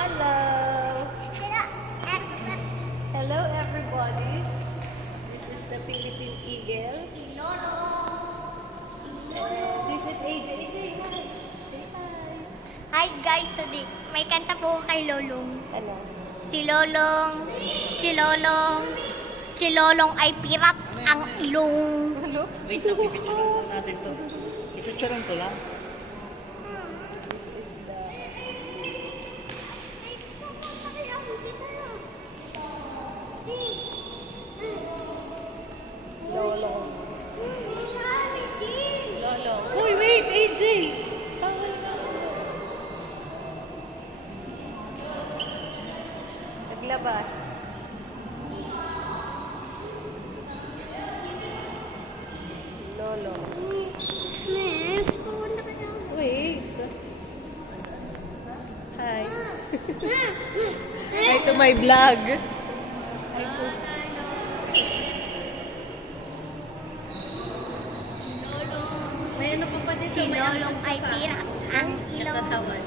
Hello. Hello, everybody. This is the Philippine Eagle. And this is AJ. Say hi. Say hi. Hi guys, today may kanta po kay Lolong. Ano? Si Lolong ay pirat ang ilong. Hello? Wait lang, pipicturean ko natin to. Pipicturean ko lang. This is the... Lolo. Lolo. Uy, wait, AJ! Bawal na. Naglabas. Lolo. Wait. Hi. Hi to my vlog. Hi to... May ano pa pa dito? Si Lolong ay pirat ang ilong. Katawan.